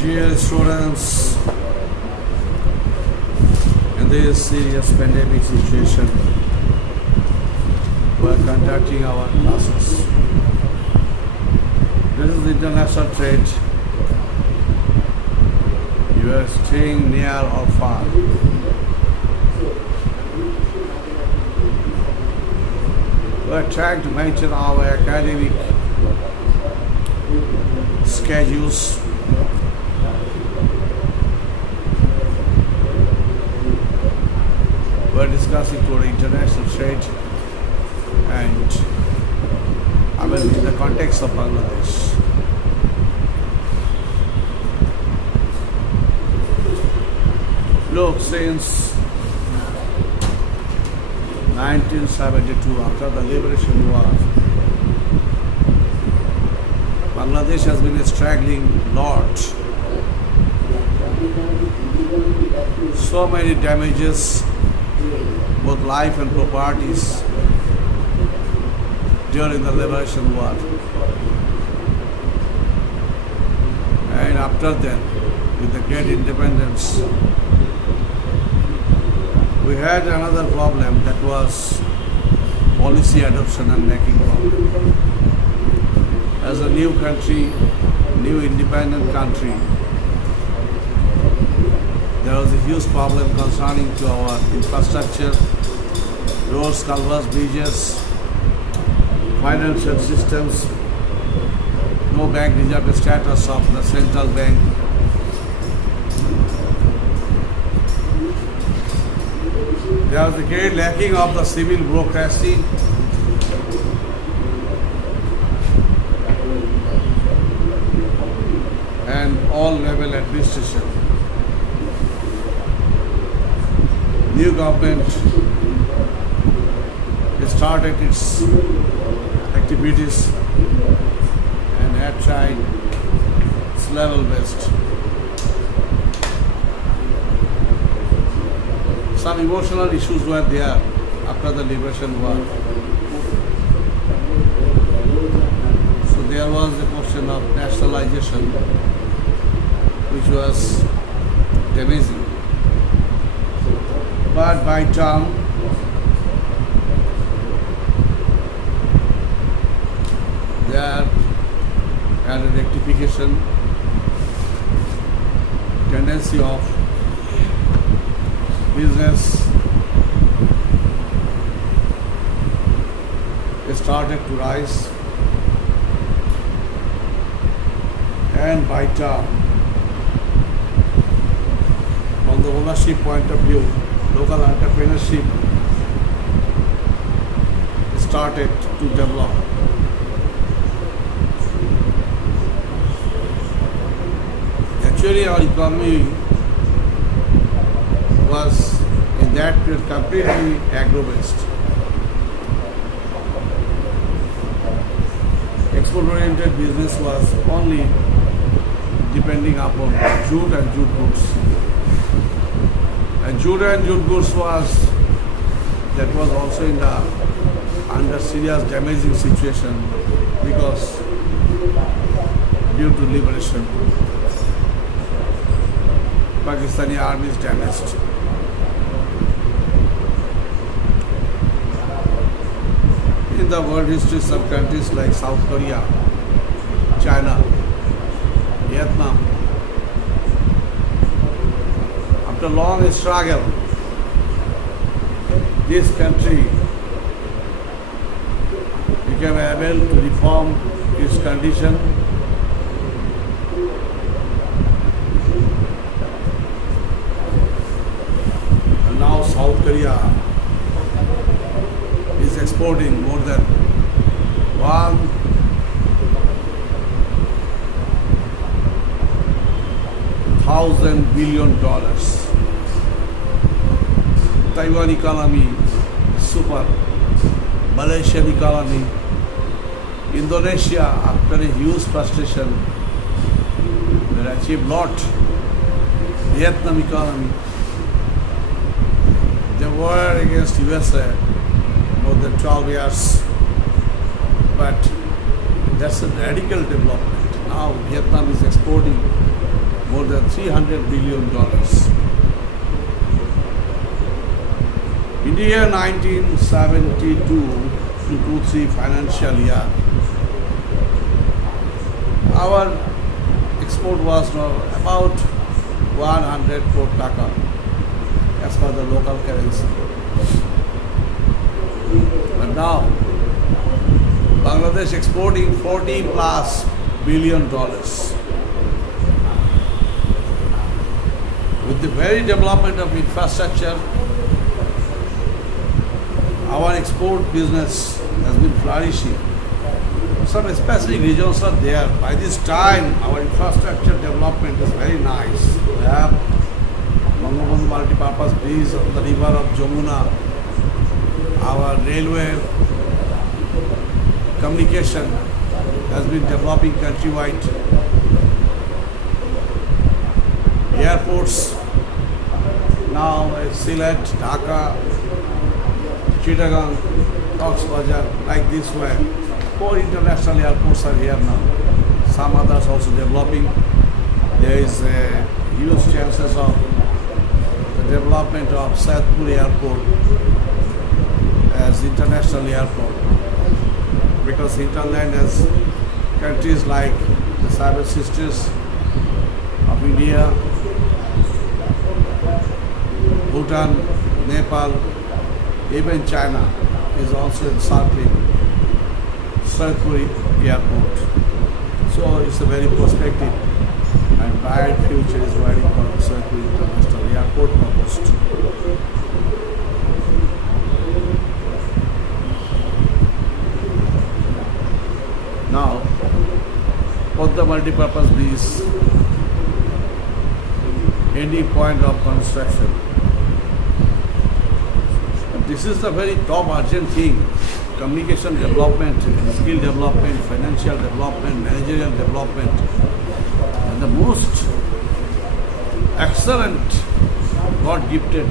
Dear students, in this serious pandemic situation, we are conducting our classes. This is international trade. You are staying near or far. We are trying to maintain our academic schedules. We are discussing toward international trade and in the context of Bangladesh. Look, since 1972, after the liberation war, Bangladesh has been struggling a lot. So many damages, both life and properties, during the liberation war. And after then, with the great independence, we had another problem, that was policy adoption and making problem. As a new country, new independent country, there was a huge problem concerning to our infrastructure, roads, culverts, bridges, financial systems, no bank reserve status of the central bank. There was a great lacking of the civil bureaucracy. And all level administration. New government started its activities and had tried its level best. Some emotional issues were there after the liberation war. So there was a question of nationalization, which was damaging. But by time, there had a rectification tendency of business started to rise, and by time, from the ownership point of view, local entrepreneurship started to develop. Actually, our economy was in that period completely agro-based. Export-oriented business was only depending upon jute and jute goods. And jute and jute goods was also in the under serious damaging situation because due to liberation, Pakistani army is damaged. In the world history, some countries like South Korea, China, Vietnam, after long struggle, this country became able to reform its condition. And now South Korea is exporting more than $1,000 billion. Taiwan economy, super. Malaysian economy. Indonesia, after a huge frustration, they achieved a lot. Vietnam economy. They were against USA more than 12 years. But that's a radical development. Now Vietnam is exporting more than $300 billion. In the year 1972 to 23 financial year, our export was about 100 crore taka as per the local currency. But now, Bangladesh exporting $40+ billion. With the very development of infrastructure, our export business has been flourishing. Some specific regions are there. By this time, our infrastructure development is very nice. We have Mohammadpur multi-purpose bridge on the river of Jamuna. Our railway communication has been developing countrywide. Airports now Sylhet, Dhaka, Chittagong, Coxbazar, like this way. 4 international airports are here now. Some others also developing. There is a huge chances of the development of Mohammadpur airport as international airport, because hinterland has countries like the Cyber Sisters of India, Bhutan, Nepal, even China is also encircling Mohammadpur airport. So it's a very prospective and bright future is waiting for Mohammadpur International Airport proposed. Now, for the multi-purpose bridge, ending point of construction. This is the very top urgent thing. Communication development, skill development, financial development, managerial development. And the most excellent, God-gifted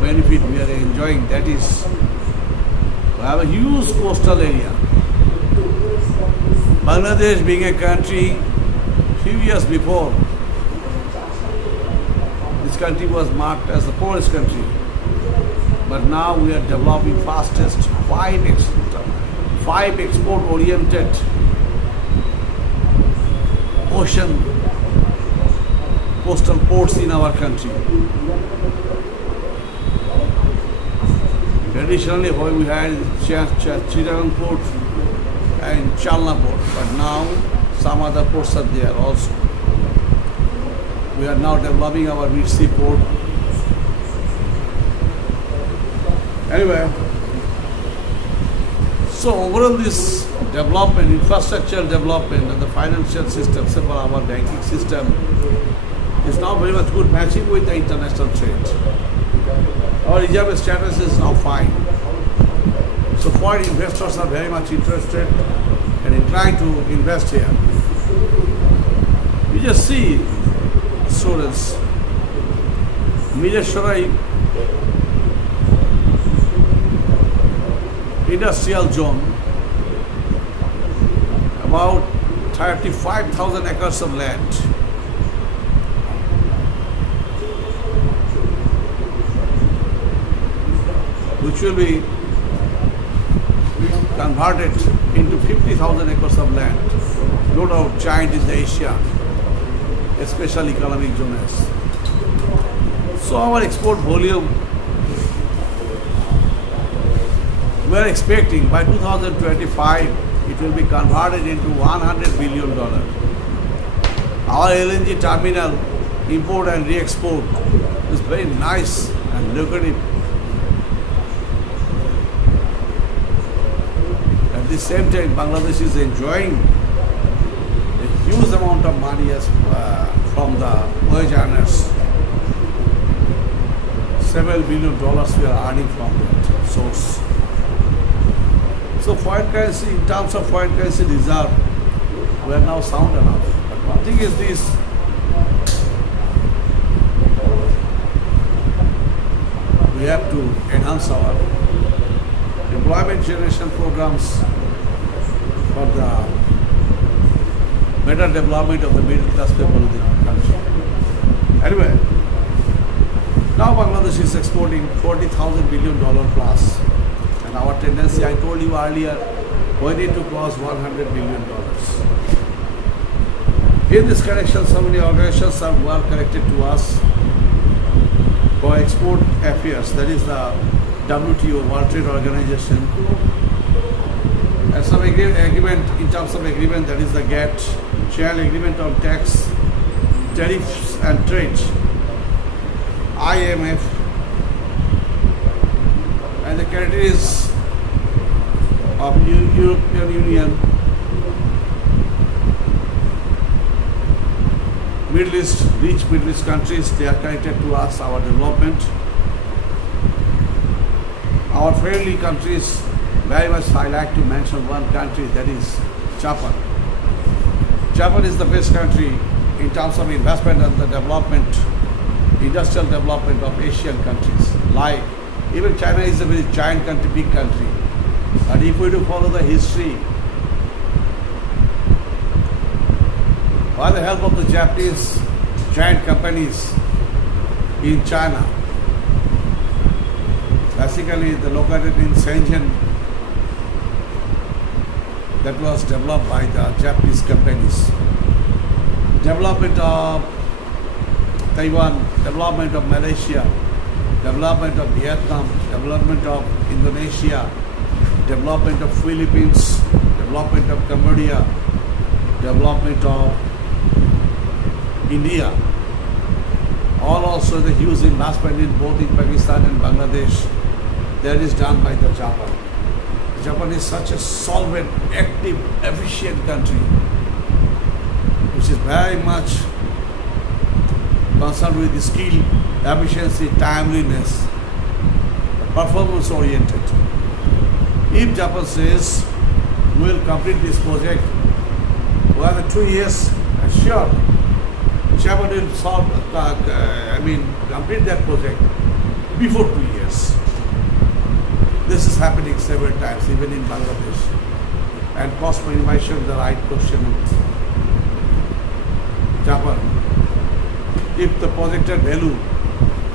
benefit we are enjoying, that is, we have a huge coastal area. Bangladesh being a country, few years before, this country was marked as the poorest country. But now we are developing fastest, five export-oriented ocean coastal ports in our country. Traditionally, we had Chittagong port and Chalna port, but now some other ports are there also. We are now developing our mid-sea port. Anyway, so overall this development, infrastructure development and the financial system, except for our banking system, is now very much good matching with the international trade. Our reserve status is now fine. So foreign investors are very much interested and inclined to invest here. You just see, students, Mireshwarai industrial zone, about 35,000 acres of land. Which will be converted into 50,000 acres of land, no doubt giant in the Asia, especially economic zones. So our export volume, we are expecting by 2025 it will be converted into $100 billion. Our LNG terminal import and re-export is very nice and lucrative. At the same time, Bangladesh is enjoying a huge amount of money from the wage earners. Several $billion we are earning from that source. So foreign currency, in terms of foreign currency reserve, we are now sound enough. But one thing is this, we have to enhance our employment generation programs for the better development of the middle class people in the country. Anyway, now Bangladesh is exporting $40,000 billion plus. And our tendency, I told you earlier, we need to cross $100 billion. In this connection, so many organizations were connected to us for export affairs. That is the WTO, World Trade Organization. And some agreement, in terms of agreement, that is the GATT, Share Agreement on Tax, Tariffs and Trade, IMF, and the countries of European Union, Middle East, rich Middle East countries, they are connected to us, our development. Our friendly countries, very much I like to mention one country, that is Japan. Japan is the best country in terms of investment and the development, industrial development of Asian countries. Like, even China is a very giant country, big country. But if we do follow the history, by the help of the Japanese giant companies in China, basically the located in Shenzhen, that was developed by the Japanese companies. Development of Taiwan, development of Malaysia, development of Vietnam, development of Indonesia, development of Philippines, development of Cambodia, development of India. All also the huge investment in both in Pakistan and Bangladesh, that is done by the Japan. Japan is such a solvent, active, efficient country, which is very much concerned with skill, efficiency, timeliness, performance oriented. If Japan says we will complete this project within 2 years, sure, Japan will complete that project before 2 years. This is happening several times, even in Bangladesh. And cost minimization is the right question. Japan, if the projected value,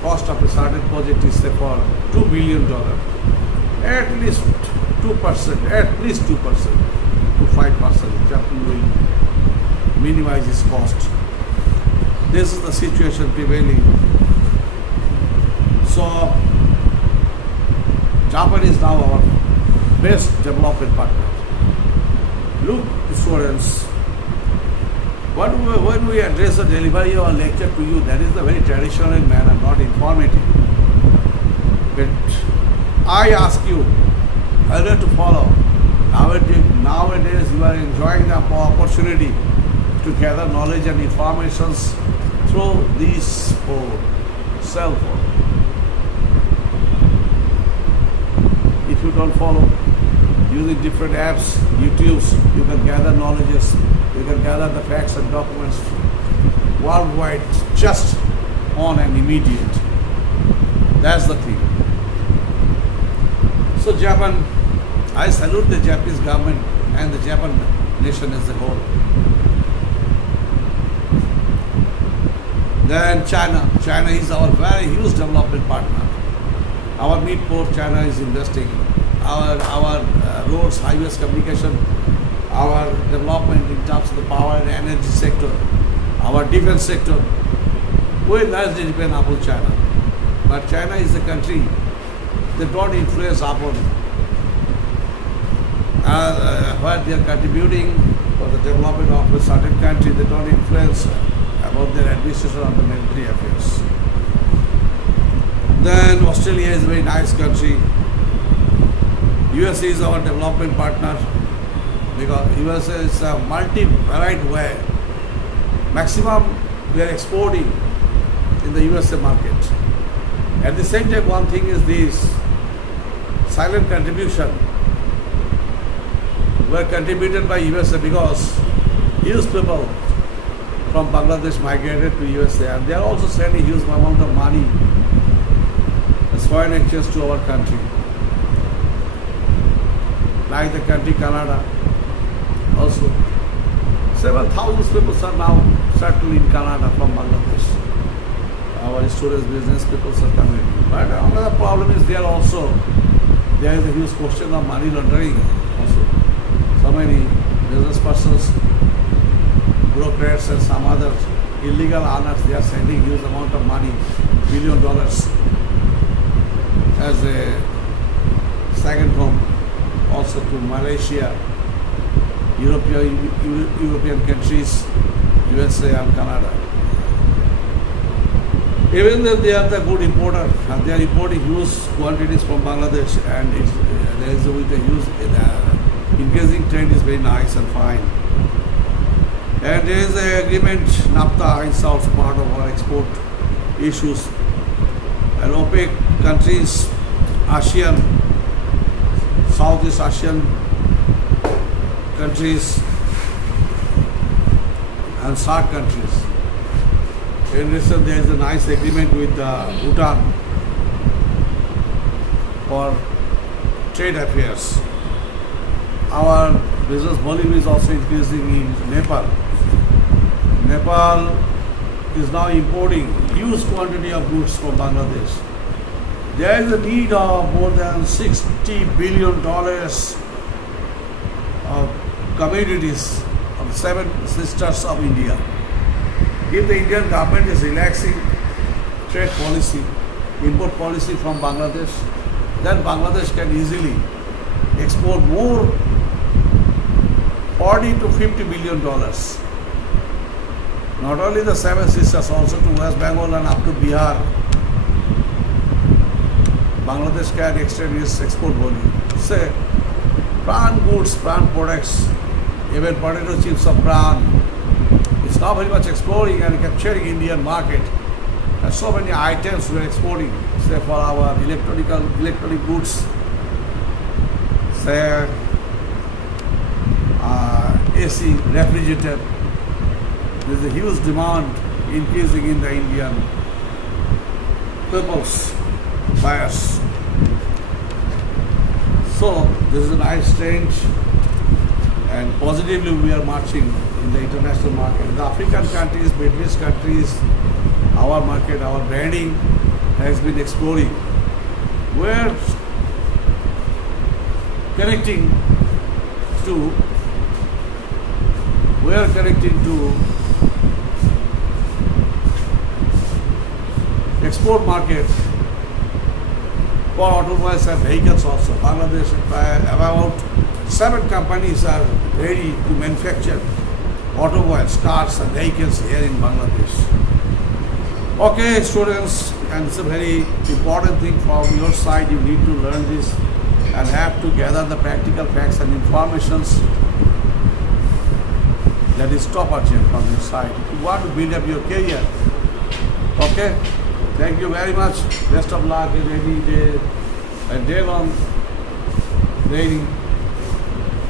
cost of a certain project is say for $2 billion, at least 2%, to 5%, Japan will minimize its cost. This is the situation prevailing. So, Japan is now our best development partner. Look, students, when we address a delivery or a lecture to you, that is the very traditional manner, not informative. But I ask you, whether to follow. Nowadays you are enjoying the opportunity to gather knowledge and information through this phone, cell phone. If you don't follow, using different apps, YouTubes, you can gather knowledges, you can gather the facts and documents worldwide just on an immediate. That's the thing. So Japan, I salute the Japanese government and the Japan nation as a whole. Then China. China is our very huge development partner. Our meat port, China is investing. Our roads, highways, communication, our development in terms of the power and energy sector, our defense sector, we largely depend upon China. But China is a country that don't influence upon where they are contributing for the development of a certain country, they don't influence about their administration of the military affairs. Then Australia is a very nice country. USA is our development partner because USA is a multi-varied way. Maximum we are exporting in the USA market. At the same time, one thing is this silent contribution were contributed by USA because huge people from Bangladesh migrated to USA and they are also sending huge amount of money as foreign exchange to our country. Like the country Canada also. Several thousands people are now settled in Canada from Bangladesh. our students, business people are coming. But another problem is there also. There is a huge question of money laundering also. So many business persons, bureaucrats and some other illegal earners, they are sending huge amount of money, $1 billion as a second home also to Malaysia, European countries, USA and Canada. Even though they are the good importer, they are importing huge quantities from Bangladesh, and there is with a huge increasing trend is very nice and fine. And there is an agreement, NAFTA is also part of our export issues. And OPEC countries, ASEAN, Southeast Asian countries, and SAARC countries. In recent, there is a nice agreement with Bhutan for trade affairs. Our business volume is also increasing in Nepal. Nepal is now importing huge quantity of goods from Bangladesh. There is a need of more than $60 billion of commodities of 7 sisters of India. If the Indian government is relaxing trade policy, import policy from Bangladesh, then Bangladesh can easily export more $40 to $50 billion. Not only the 7 sisters, also to West Bengal and up to Bihar. Bangladesh can extend its export volume. Say, prawn goods, prawn products, even potato chips of prawn, it's now very much exploring and capturing Indian market. And so many items we are exporting, say for our electronic goods, say AC, refrigerator. There is a huge demand increasing in the Indian people's buyers. So this is a nice trend, and positively we are marching in the international market. The African countries, Middle East countries, our market, our branding has been exploring. We are connecting to export market for automobiles and vehicles also. Bangladesh, about 7 companies are ready to manufacture automobiles, cars and vehicles here in Bangladesh. Okay, students, and it's a very important thing from your side. You need to learn this and have to gather the practical facts and informations that is top urgent from your side. If you want to build up your career, okay? Thank you very much. Best of luck in any day, a day long training,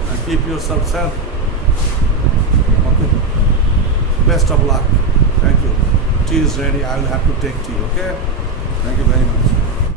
and keep yourself safe. Okay. Best of luck. Thank you. Tea is ready. I will have to take tea. Okay. Thank you very much.